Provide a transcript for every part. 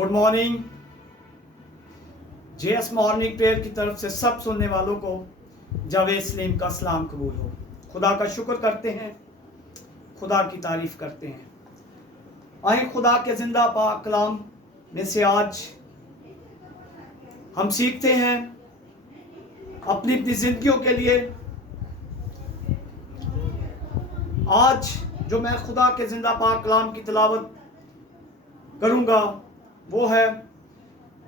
Good morning. JS morning prayer की तरफ से सब सुनने वालों को जावेद सलीम का सलाम कबूल हो। खुदा का शुक्र करते हैं, खुदा की तारीफ करते हैं। आए खुदा के जिंदा पाक कलाम में से आज हम सीखते हैं अपनी अपनी जिंदगियों के लिए। आज जो मैं खुदा के जिंदा पाक कलाम की तिलावत करूंगा वो है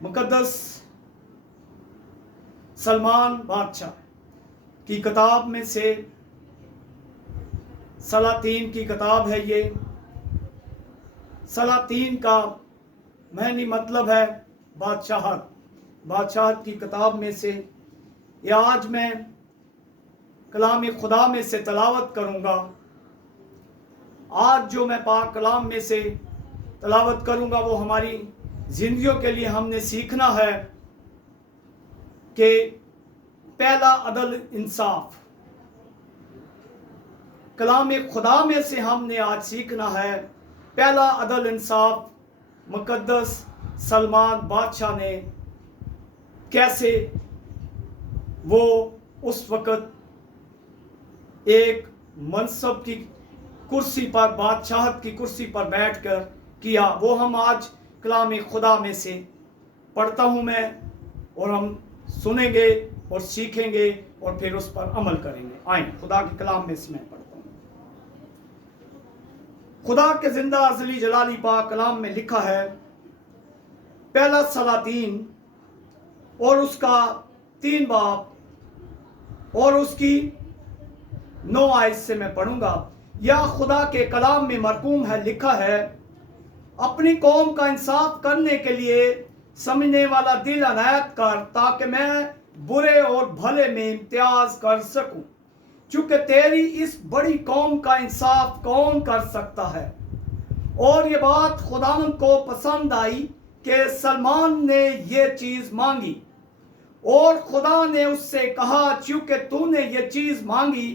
मुकद्दस सलमान बादशाह की किताब में से सलातीन की किताब है। ये सलातीन का महनी मतलब है बादशाहत की किताब में से ये आज मैं कलाम खुदा में से तलावत करूंगा। आज जो मैं पाक कलाम में से तलावत करूंगा वो हमारी जिंदगियों के लिए हमने सीखना है कि पहला अदल इंसाफ। कलाम खुदा में से हमने आज सीखना है पहला अदल इंसाफ। मुकद्दस सलमान बादशाह ने कैसे वो उस वक़्त एक मनसब की कुर्सी पर, बादशाहत की कुर्सी पर बैठकर किया, वो हम आज कलाम खुदा में से पढ़ता हूँ मैं, और हम सुनेंगे और सीखेंगे और फिर उस पर अमल करेंगे। आए खुदा के कलाम में से मैं पढ़ता हूँ। खुदा के जिंदा अज़ली जलाली पाक कलाम में लिखा है, पहला सलातीन और उसका 3 बाब और उसकी 9 आयत से मैं पढ़ूंगा। या खुदा के कलाम में मरकूम है, लिखा है, अपनी कौम का इंसाफ करने के लिए समझने वाला दिल अनायत कर, ताकि मैं बुरे और भले में इम्तियाज कर सकूं। चूंकि तेरी इस बड़ी कौम का इंसाफ कौन कर सकता है। और ये बात खुदावंद को पसंद आई कि सलमान ने ये चीज मांगी, और खुदा ने उससे कहा, चूंकि तूने ये चीज मांगी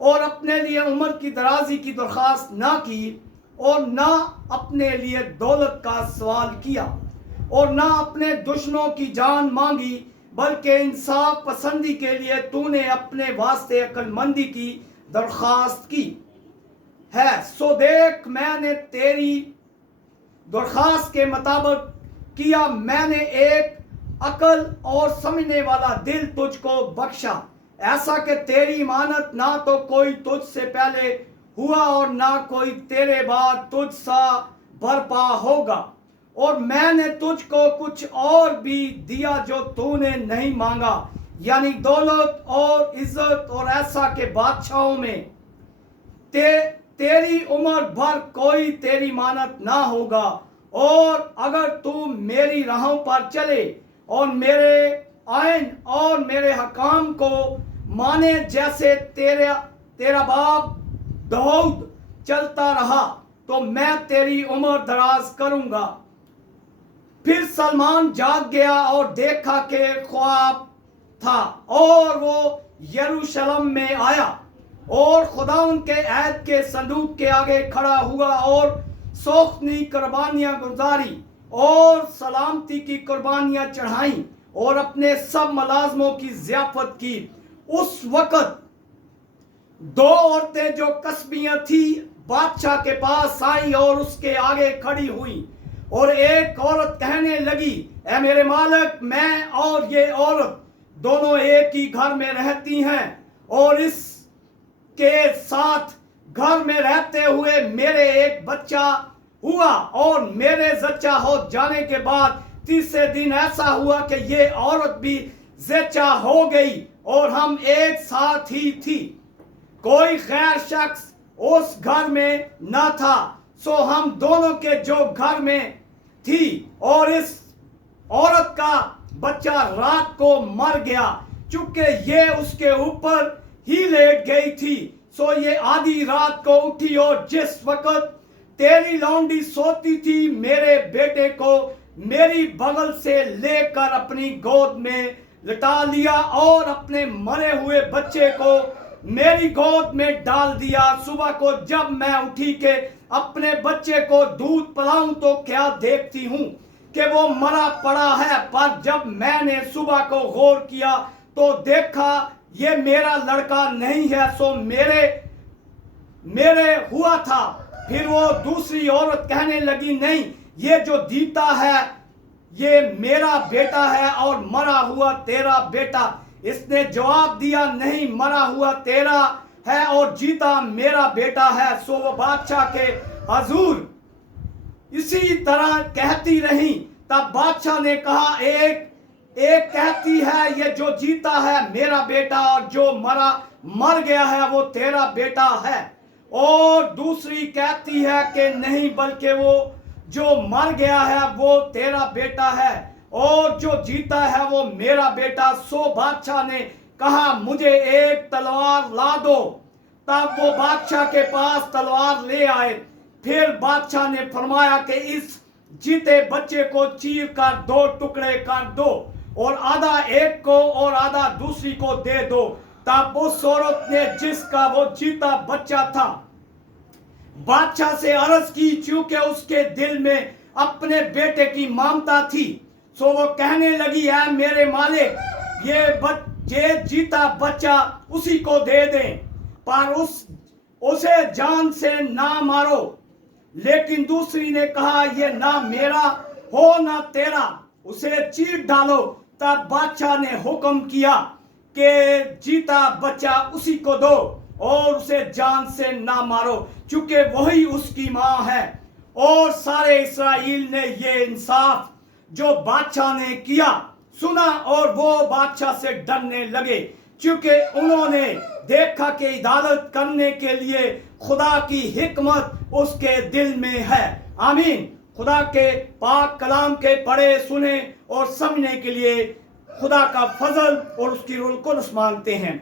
और अपने लिए उम्र की दराजी की दरख्वास्त ना की, और ना अपने लिए दौलत का सवाल किया, और ना अपने दुश्मनों की जान मांगी, बल्कि इंसाफ पसंदी के लिए तूने अपने वास्ते अक्लमंदी की दरख्वास्त की है। सो देख, मैंने तेरी दरख्वास्त के मुताबिक किया। मैंने एक अकल और समझने वाला दिल तुझको बख्शा, ऐसा कि तेरी इमानत ना तो कोई तुझसे पहले हुआ और ना कोई तेरे बाद तुझ सा बरपा होगा। और मैंने तुझको कुछ और भी दिया जो तूने नहीं मांगा, यानी दौलत और इज्जत, और ऐसा के बादशाहों में तेरी उम्र भर कोई तेरी मानत ना होगा। और अगर तू मेरी राहों पर चले और मेरे आइन और मेरे हकाम को माने, जैसे तेरा बाप दाऊद चलता रहा, तो मैं तेरी उम्र दराज करूंगा। फिर सलमान जाग गया और देखा कि ख्वाब था, और वो यरूशलेम में आया और खुदावंद के ऐद के संदूक के आगे खड़ा हुआ और सोखनी कुर्बानियां गुजारी और सलामती की कुर्बानियां चढ़ाई और अपने सब मुलाजमों की ज़ियाफत की। उस वक़्त 2 औरतें जो कसबियां थी बादशाह के पास आई और उसके आगे खड़ी हुई, और एक औरत कहने लगी, ऐ मेरे मालिक, मैं और ये औरत दोनों एक ही घर में रहती हैं, और इसके साथ घर में रहते हुए मेरे एक बच्चा हुआ, और मेरे जच्चा हो जाने के बाद तीसरे दिन ऐसा हुआ कि ये औरत भी जच्चा हो गई, और हम एक साथ ही थी। कोई गैर शख्स उस घर में न था। सो हम दोनों के जो घर में थी, और इस औरत का बच्चा रात को मर गया, चूंकि ये उसके ऊपर ही लेट गई थी। सो ये आधी रात को उठी, और जिस वक़्त तेरी लौंडी सोती थी, मेरे बेटे को मेरी बगल से लेकर अपनी गोद में लिटा लिया, और अपने मरे हुए बच्चे को मेरी गोद में डाल दिया। सुबह को जब मैं उठी के अपने बच्चे को दूध पिलाऊं तो क्या देखती हूँ کہ وہ مرا پڑا ہے، پر جب میں نے صبح کو غور کیا تو دیکھا یہ میرا لڑکا نہیں ہے، سو میرے ہوا تھا۔ پھر وہ دوسری عورت کہنے لگی، نہیں، یہ جو جیتا ہے یہ میرا بیٹا ہے اور مرا ہوا تیرا بیٹا۔ اس نے جواب دیا، نہیں، مرا ہوا تیرا ہے اور جیتا میرا بیٹا ہے۔ سو وہ بادشاہ کے حضور اسی طرح کہتی رہی۔ تب بادشاہ نے کہا، ایک کہتی ہے یہ جو جیتا ہے میرا بیٹا اور جو مر گیا ہے وہ تیرا بیٹا ہے، اور دوسری کہتی ہے کہ نہیں، بلکہ وہ جو مر گیا ہے وہ تیرا بیٹا ہے اور جو جیتا ہے وہ میرا بیٹا۔ سو بادشاہ نے کہا، مجھے ایک تلوار لا دو۔ تب وہ بادشاہ کے پاس تلوار لے آئے۔ پھر بادشاہ نے فرمایا کہ اس جیتے بچے کو چیر کر 2 ٹکڑے کر دو اور آدھا ایک کو اور آدھا دوسری کو دے دو۔ تب اس عورت نے جس کا وہ جیتا بچہ تھا بادشاہ سے عرض کی، چونکہ اس کے دل میں اپنے بیٹے کی ممتا تھی، سو وہ کہنے لگی، اے میرے مالک، یہ جیتا بچہ اسی کو دے دیں، پر اسے جان سے نہ مارو۔ لیکن دوسری نے کہا، یہ نہ میرا ہو نہ تیرا، اسے چیر ڈالو۔ تب بادشاہ نے حکم کیا کہ جیتا بچہ اسی کو دو اور اسے جان سے نہ مارو، چونکہ وہی اس کی ماں ہے۔ اور سارے اسرائیل نے یہ انصاف جو بادشاہ نے کیا سنا، اور وہ بادشاہ سے ڈرنے لگے، چونکہ انہوں نے دیکھا کہ عدالت کرنے کے لیے خدا کی حکمت اس کے دل میں ہے۔ آمین۔ خدا کے پاک کلام کے پڑھے سنے اور سمجھنے کے لیے خدا کا فضل اور اس کی روح القدس مانگتے ہیں۔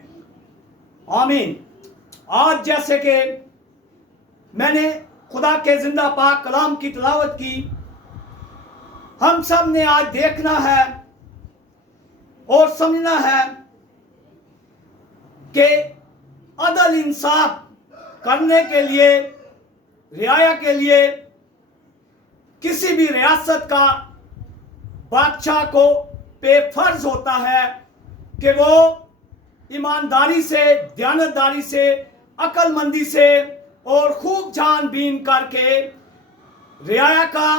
آمین۔ آج جیسے کہ میں نے خدا کے زندہ پاک کلام کی تلاوت کی، ہم سب نے آج دیکھنا ہے اور سمجھنا ہے کہ عدل انصاف کرنے کے لیے، رعایا کے لیے، کسی بھی ریاست کا بادشاہ کو پہ فرض ہوتا ہے کہ وہ ایمانداری سے، دیانتداری سے، عقل مندی سے اور خوب جان بین کر کے رعایا کا،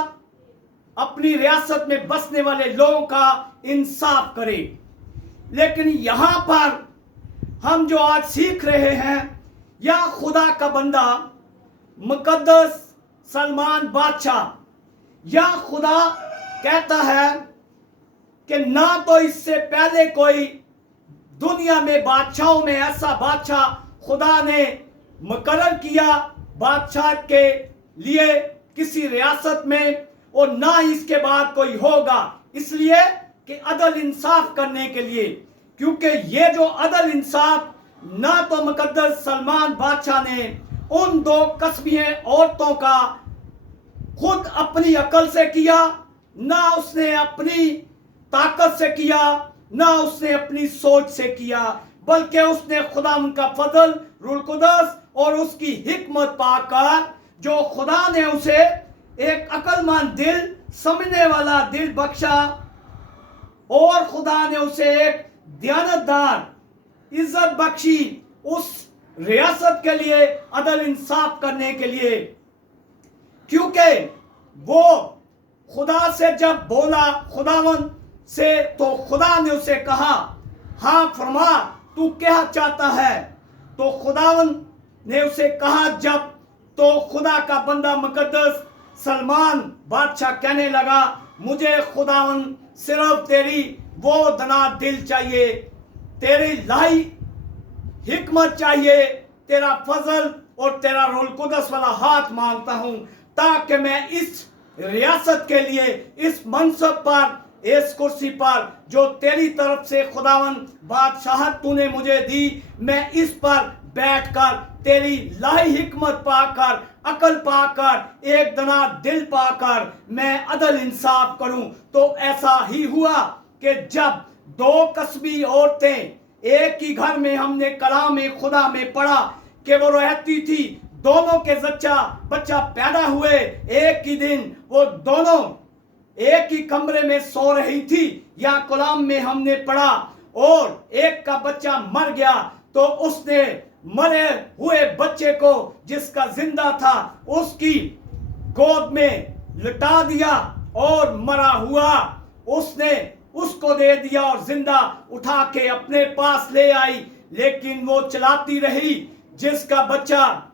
اپنی ریاست میں بسنے والے لوگوں کا انصاف کرے۔ لیکن یہاں پر ہم جو آج سیکھ رہے ہیں، یا خدا کا بندہ مقدس سلمان بادشاہ، یا خدا کہتا ہے کہ نہ تو اس سے پہلے کوئی دنیا میں بادشاہوں میں ایسا بادشاہ خدا نے مقرر کیا بادشاہ کے لیے کسی ریاست میں، اور نہ اس کے بعد کوئی ہوگا، اس لیے کہ عدل انصاف کرنے کے لیے۔ کیونکہ یہ جو عدل انصاف نہ تو مقدس سلمان بادشاہ نے ان 2 قصبی عورتوں کا خود اپنی عقل سے کیا، نہ اس نے اپنی طاقت سے کیا، نہ اس نے اپنی سوچ سے کیا، بلکہ اس نے خدا ان کا فضل، روح القدس اور اس کی حکمت پا کر، جو خدا نے اسے ایک عقل مند دل، سمجھنے والا دل بخشا، اور خدا نے اسے ایک دیانتدار عزت بخشی اس ریاست کے لیے، عدل انصاف کرنے کے لیے۔ کیونکہ وہ خدا سے جب بولا خداوند سے، تو خدا نے اسے کہا، ہاں فرما، تو کیا چاہتا ہے؟ تو خداوند نے اسے کہا جب، تو خدا کا بندہ مقدس سلمان بادشاہ کہنے لگا، مجھے خداوند صرف تیری وہ دنا دل چاہیے، تیری لائی حکمت چاہیے، تیرا فضل اور تیرا روح القدس والا ہاتھ مانگتا ہوں، تاکہ میں اس ریاست کے لیے، اس منصب پر، اس کرسی پر جو تیری طرف سے خداوند بادشاہت تو نے مجھے دی، میں اس پر بیٹھ کر تیری لائی حکمت پا کر، عقل پا کر، ایک دنا دل پا کر میں عدل انصاف کروں۔ تو ایسا ہی ہوا کہ جب 2 قصبی عورتیں ایک ہی گھر میں، ہم نے کلام خدا میں پڑھا کہ وہ رہتی تھی، دونوں کے بچہ پیدا ہوئے ایک ہی دن، وہ دونوں एक ही कमरे में सो रही थी। यहाँ कलाम में हमने पढ़ा और एक का बच्चा मर गया तो उसने मरे हुए बच्चे को जिसका जिंदा था उसकी गोद में लिटा दिया और मरा हुआ उसने उसको दे दिया और जिंदा उठा के अपने पास ले आई। लेकिन वो चलाती रही, जिसका बच्चा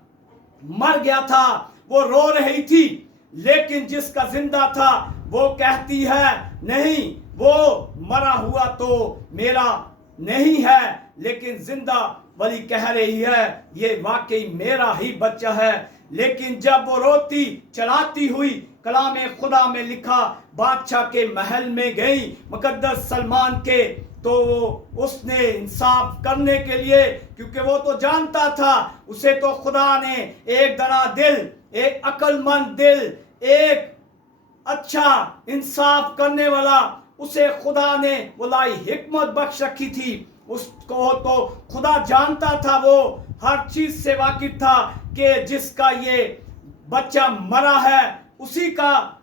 मर गया था वो रो रही थी, लेकिन जिसका जिंदा था वो कहती है नहीं, वो मरा हुआ तो मेरा नहीं है, लेकिन जिंदा वाली कह रही है ये वाकई मेरा ही बच्चा है। लेकिन जब वो रोती चलाती हुई कलाम खुदा में लिखा बादशाह के महल में गई मुकद्दस सलमान के, तो उसने इंसाफ करने के लिए, क्योंकि वो तो जानता था उसे तो खुदा ने एक दना दिल, एक अक्लमंद दिल, एक अच्छा इंसाफ करने वाला उसे खुदा ने बुलाई हिकमत बख्श रखी थी। उसको तो खुदा जानता था, वो हर चीज से वाकिफ था कि जिसका ये बच्चा मरा है उसी का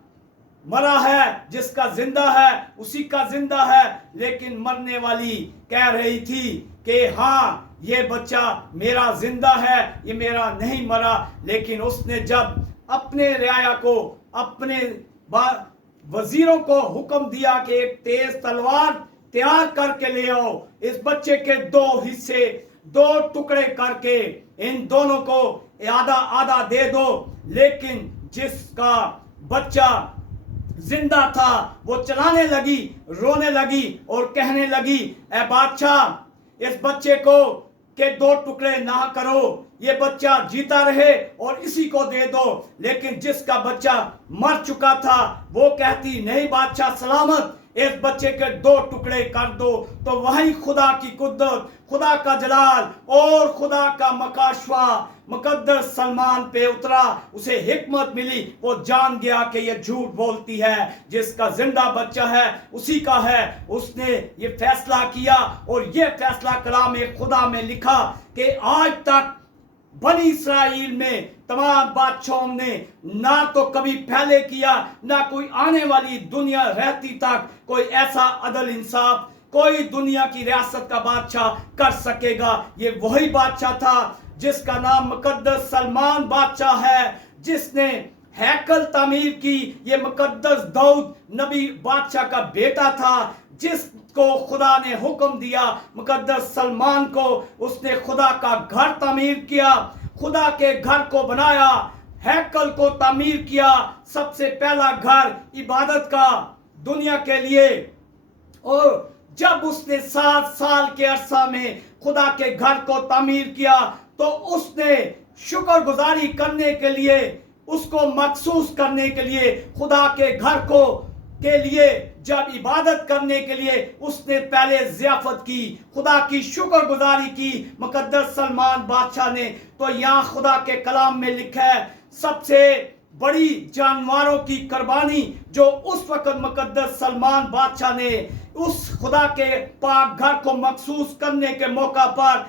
मरा है, जिसका जिंदा है उसी का जिंदा है। लेकिन मरने वाली कह रही थी कि हाँ ये बच्चा मेरा जिंदा है, ये मेरा नहीं मरा। लेकिन उसने जब अपने रियाया को, अपने वजीरों को हुक्म दिया कि एक तेज तलवार तैयार करके ले आओ, इस बच्चे के दो हिस्से, दो टुकड़े करके इन दोनों को आधा आधा दे दो। लेकिन जिसका बच्चा जिंदा था वो चलाने लगी, रोने लगी और कहने लगी, ए बादशाह इस बच्चे को के दो टुकड़े ना करो, ये बच्चा जीता रहे और इसी को दे दो। लेकिन जिसका बच्चा मर चुका था वो कहती नहीं बादशाह सलामत, इस बच्चे के दो टुकड़े कर दो। तो वही खुदा की कुदरत, खुदा का जलाल और खुदा का मकाशवा मुकद्दस सलमान पे उतरा। उसे हिकमत मिली, वो जान गया कि ये झूठ बोलती है, जिसका जिंदा बच्चा है उसी का है। उसने ये फैसला किया और ये फैसला कलाम खुदा में लिखा कि आज तक बनी इस्राएल में तमाम बादशाहों ने ना तो कभी पहले किया, ना कोई आने वाली दुनिया रहती तक कोई ऐसा अदल इंसाफ कोई दुनिया की रियासत का बादशाह कर सकेगा। ये वही बादशाह था जिसका नाम मुकद्दस सलमान बादशाह है, जिसने हैकल तामीर की। ये मुकद्दस दाऊद नबी बादशाह का बेटा था, जिसको खुदा ने हुक्म दिया मुकद्दस सलमान को, उसने खुदा का घर तामीर किया, खुदा के घर को बनाया, हैकल को तामीर किया। सबसे पहला घर इबादत का दुनिया के लिए। और जब उसने 7 साल के अरसा में खुदा के घर को तामीर किया तो उसने शुक्रगुजारी करने के लिए, उसको मखसूस करने के लिए, खुदा के घर को के लिए जब इबादत करने के लिए उसने पहले ज़ियाफत की, खुदा की शुक्रगुजारी की मुकद्दस सलमान बादशाह ने। तो यहाँ खुदा के कलाम में लिखा है सबसे बड़ी जानवरों की कुर्बानी जो उस वक्त मुकद्दस सलमान बादशाह ने उस खुदा के पाक घर को मखसूस करने के मौका पर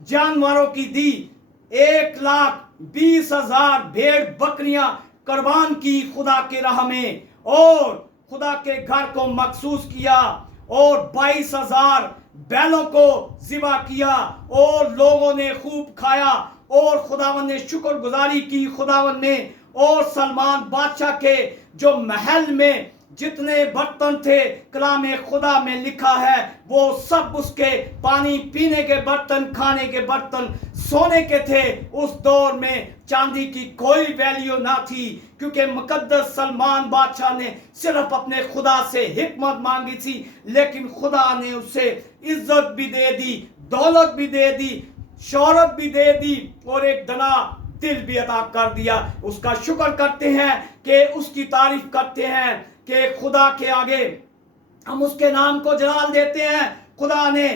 जानवरों की दी। 1,20,000 भेड़ बकरियां कुर्बान की खुदा के राह में, और खुदा के घर को मखसूस किया, और 22,000 बैलों को ज़िबा किया, और लोगों ने खूब खाया, और खुदावन ने शुक्रगुजारी की खुदावन ने। और सलमान बादशाह के जो महल में जितने बर्तन थे कलाम खुदा में लिखा है वो सब उसके पानी पीने के बर्तन, खाने के बर्तन, सोने के थे। उस दौर में चांदी की कोई वैल्यू ना थी, क्योंकि मुकद्दस सलमान बादशाह ने सिर्फ अपने खुदा से हिकमत मांगी थी, लेकिन खुदा ने उसे इज्जत भी दे दी, दौलत भी दे दी, शोहरत भी दे दी, और एक दना दिल भी अता कर दिया। उसका शुक्र करते हैं कि उसकी तारीफ करते हैं कि खुदा के आगे हम उसके नाम को जलाल देते हैं। खुदा ने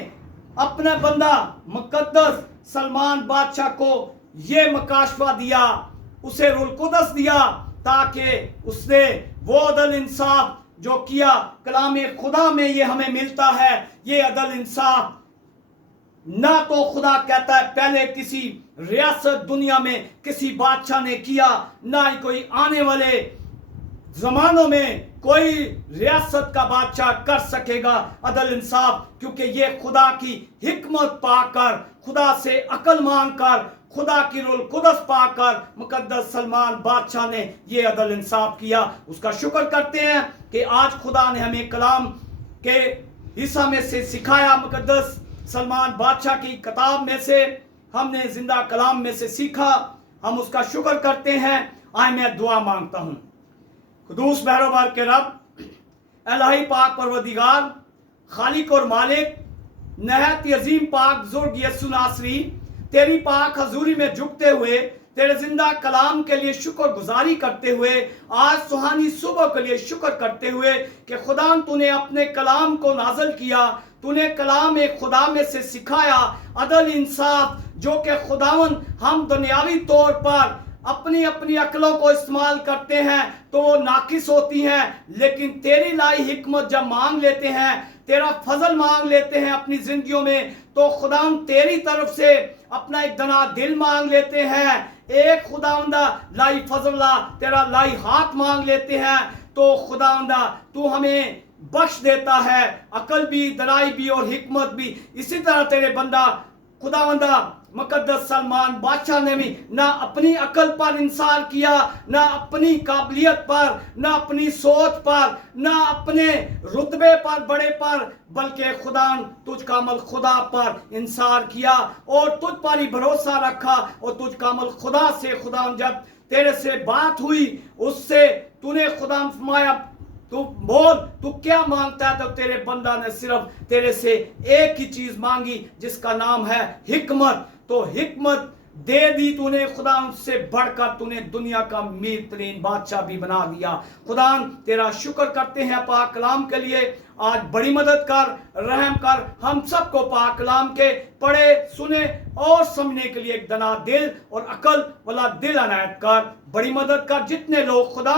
अपना बंदा मुकद्दस सलमान बादशाह को ये मकाशवा दिया, उसे रूल कुदस दिया, ताकि उसने वो अदल इंसाफ जो किया कलाम खुदा में ये हमें मिलता है। ये अदल इंसाफ ना तो खुदा कहता है पहले किसी रियासत दुनिया में किसी बादशाह ने किया, ना ही कोई आने वाले जमानों में कोई रियासत का बादशाह कर सकेगा अदल इंसाफ, क्योंकि ये खुदा की हिकमत पाकर, खुदा से अकल मांगकर, खुदा की रूल कुदस पाकर मुकद्दस सलमान बादशाह ने ये अदल इंसाफ किया। उसका शुक्र करते हैं कि आज खुदा ने हमें कलाम के हिस्सा में से सिखाया, मुकद्दस सलमान बादशाह की किताब में से हमने जिंदा कलाम में से सीखा। हम उसका शुक्र करते हैं। आए मैं दुआ मांगता हूँ। कुदूस बहरोबार के रब, इलाही पाक परवरदिगार, खालिक और मालिक, नहायत अजीम पाक बुजुर्ग यीशु नासरी, तेरी पाक हजूरी में झुकते हुए तेरे जिंदा कलाम के लिए शुक्र गुजारी करते हुए, आज सुहानी सुबह के लिए शुक्र करते हुए कि खुदा तूने अपने कलाम को नाजल किया, तूने कलाम एक खुदा में से सिखाया, अदल इंसाफ, जो कि खुदावन हम दुनियावी तौर पर अपनी अपनी अक्लों को इस्तेमाल करते हैं तो वो नाकिस होती हैं, लेकिन तेरी लाई हिकमत जब मांग लेते हैं, तेरा फजल मांग लेते हैं अपनी जिंदगियों में, तो खुदा तेरी तरफ से अपना एक दना दिल मांग लेते हैं, एक खुदावंदा लाई फजला तेरा लाई हाथ मांग लेते हैं, तो खुदावंदा तू हमें बख्श देता है अकल भी, दनाई भी और हिकमत भी। इसी तरह तेरे बंदा खुदावंदा मुकद्दस सलमान बादशाह ने भी ना अपनी अकल पर इंसार किया, ना अपनी काबिलियत पर, ना अपनी सोच पर, ना अपने रुतबे पर, बड़े पर, बल्कि खुदा तुझ कामल खुदा पर इंसार किया और तुझ पर ही भरोसा रखा। और तुझ कामल खुदा से, खुदा जब तेरे से बात हुई उससे तूने खुदा फरमाया तू बोल तू क्या मांगता है, तो तेरे बंदा ने सिर्फ तेरे से एक ही चीज मांगी जिसका नाम है हिकमत। तो हिकमत दे दी तूने खुदा, उससे बढ़कर तूने दुनिया का अमीर तरीन बादशाह भी बना दिया। खुदा तेरा शुक्र करते हैं पाक कलाम के लिए। आज बड़ी मदद कर, रहम कर, हम सबको पाक कलाम के पढ़े सुने और समझने के लिए एक दना दिल और अकल वाला दिल अनायत कर, बड़ी मदद कर। जितने लोग खुदा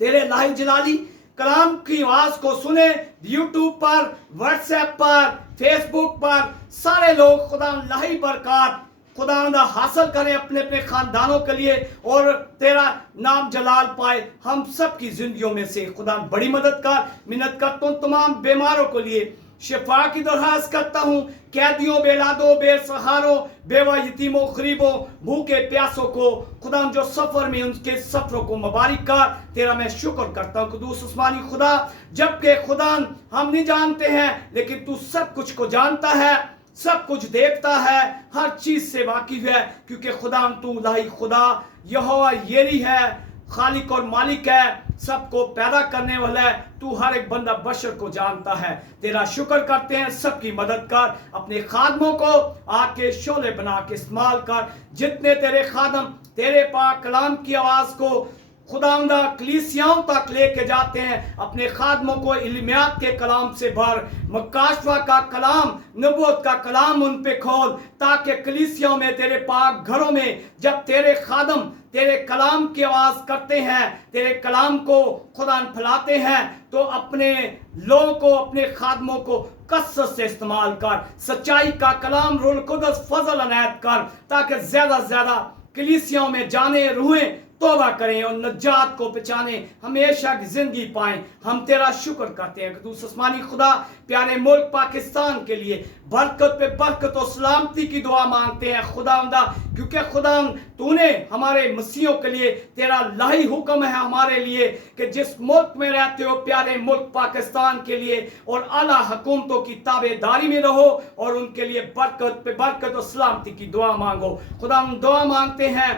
तेरे लाही जलाली कलाम की आवाज को सुने, यूट्यूब पर, व्हाट्सएप पर, फेसबुक पर, सारे लोग खुदा लाही बरकत खुदा हासिल करें अपने अपने खानदानों के लिए और तेरा नाम जलाल पाए हम सब की जिंदगियों में से। खुदा बड़ी मदद कर, मिन्नत करता हूँ तमाम बीमारों के लिए शिफा की दरखास्त करता हूँ, कैदियों, बेलादों, बेसहारों, बेवा, यतीमों, गरीबों, भूखे प्यासों को खुदा जो सफर में उनके सफरों को मुबारक कर। तेरा मैं शुक्र करता हूँ कुदूस उस्मानी खुदा, जबकि खुदा हम नहीं जानते हैं लेकिन तू सब कुछ को जानता है, सब कुछ देखता है, हर चीज से वाकिफ है, क्योंकि खुदा तू लाही खुदा यहोवा येरी है, खालिक और मालिक है, सबको पैदा करने वाला है। तू हर एक बंदा बशर को जानता है। तेरा शुक्र करते हैं, सबकी मदद कर, अपने खादमों को आके शोले बना के इस्तेमाल कर। जितने तेरे खादम तेरे पाक कलाम की आवाज को खुदावंदा कलीसियाओं तक लेके जाते हैं, अपने खादमों को इल्मियात के कलाम से भर, मकाशवा का कलाम, नबूवत का कलाम उन पे खोल, ताकि कलीसियाओं में, तेरे पाक घरों में जब तेरे खादम तेरे कलाम की आवाज करते हैं, तेरे कलाम को खुदा फैलाते हैं, तो अपने लोगों को, अपने खादमों को कसरत से इस्तेमाल कर, सच्चाई का कलाम रूल कुदस फजल अनायत कर, ताकि ज्यादा से ज्यादा कलीसियाओं में जाने, रूहें तौबा करें और नजात को पहचाने, हमेशा की जिंदगी पाएं। हम तेरा शुक्र करते हैं कुदूस आसमानी खुदा, प्यारे मुल्क पाकिस्तान के लिए बरकत पे बरकत और सलामती की दुआ मांगते हैं खुदावंदा, क्योंकि खुदा तूने हमारे मसीहों के लिए तेरा लाही हुक्म है हमारे लिए कि जिस मुल्क में रहते हो प्यारे मुल्क पाकिस्तान के लिए और आला हुकूमतों की ताबेदारी में रहो और उनके लिए बरकत पे बरकत और सलामती की दुआ मांगो। खुदा हम दुआ मांगते हैं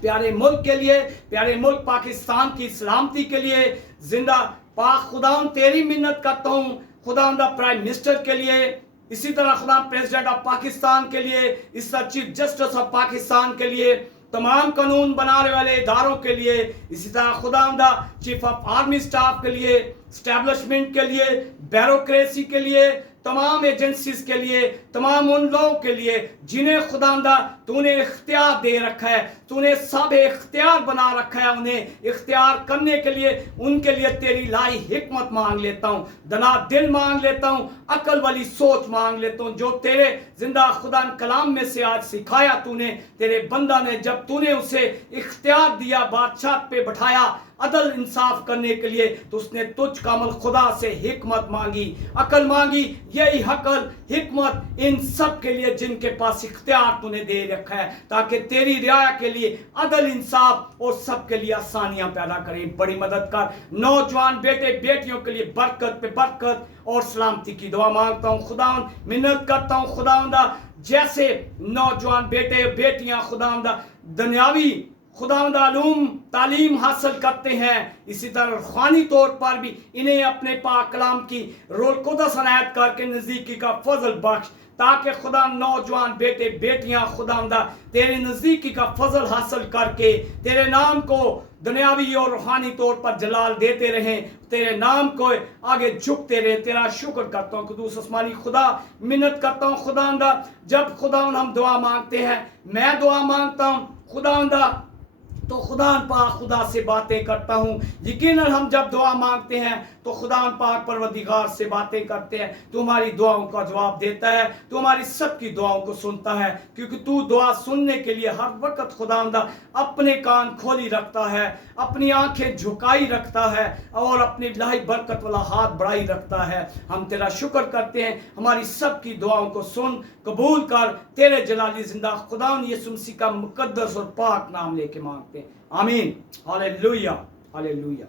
प्यारे मुल्क के लिए, प्यारे मुल्क पाकिस्तान की सलामती के लिए। जिंदा पाक खुदा तेरी मिन्नत करता हूँ खुदा प्राइम मिनिस्टर के लिए, इसी तरह खुदा प्रेसिडेंट ऑफ पाकिस्तान के लिए, इस तरह चीफ जस्टिस ऑफ पाकिस्तान के लिए, तमाम कानून बनाने वाले इदारों के लिए, इसी तरह खुदा चीफ ऑफ आर्मी स्टाफ के लिए, स्टैब्लिशमेंट के लिए, ब्यूरोक्रेसी के लिए, तमाम एजेंसीज के लिए, तमाम उन लोगों के लिए जिन्हें खुदावंदा तूने इख्तियार दे रखा है, तूने सब इख्तियार बना रखा है, उन्हें इख्तियार करने के लिए उनके लिए तेरी लाई हिकमत मांग लेता हूँ, दना दिल मांग लेता हूँ, अकल वाली सोच मांग लेता हूँ, जो तेरे जिंदा खुदा कलाम में से आज सिखाया तूने, तेरे बंदा ने जब तूने उसे इख्तियार दिया, बादशाह पे बैठाया, عدل انصاف کرنے کے لیے تو اس نے تجھ کامل خدا سے حکمت مانگی، عقل مانگی. یہی عقل حکمت ان سب کے لیے جن کے پاس اختیار تو نے دے رکھا ہے، تاکہ تیری رعایا کے لیے عدل انصاف اور سب کے لیے آسانیاں پیدا کریں. بڑی مدد کر. نوجوان بیٹے بیٹیوں کے لیے برکت پہ برکت اور سلامتی کی دعا مانگتا ہوں. خداوند منت کرتا ہوں خداوندہ، جیسے نوجوان بیٹے بیٹیاں خداوندہ دنیاوی خداوند علوم تعلیم حاصل کرتے ہیں، اسی طرح روحانی طور پر بھی انہیں اپنے پاک کلام کی روح القدس عنایت کر کے نزدیکی کا فضل بخش، تاکہ خدا نوجوان بیٹے بیٹیاں خداوندہ تیرے نزدیکی کا فضل حاصل کر کے تیرے نام کو دنیاوی اور روحانی طور پر جلال دیتے رہیں، تیرے نام کو آگے جھکتے رہیں. تیرا شکر کرتا ہوں قدوس آسمانی خدا. منت کرتا ہوں خداوندہ، جب خداوند ہم دعا مانگتے ہیں، میں دعا مانگتا ہوں خداوندہ، تو خدا پاک خدا سے باتیں کرتا ہوں. یقیناً ہم جب دعا مانگتے ہیں تو خدا پاک پروردگار سے باتیں کرتے ہیں. تو ہماری دعاؤں کا جواب دیتا ہے، تو ہماری سب کی دعاؤں کو سنتا ہے، کیونکہ تو دعا سننے کے لیے ہر وقت خداوندہ اپنے کان کھولی رکھتا ہے، اپنی آنکھیں جھکائی رکھتا ہے اور اپنی الہی برکت والا ہاتھ بڑھائی رکھتا ہے. ہم تیرا شکر کرتے ہیں، ہماری سب کی دعاؤں کو سن قبول کر. تیرے جلالی زندہ خداوند یسوع مسیح کا مقدس اور پاک نام لے کے مانگتے ہیں. آمین. Hallelujah hallelujah.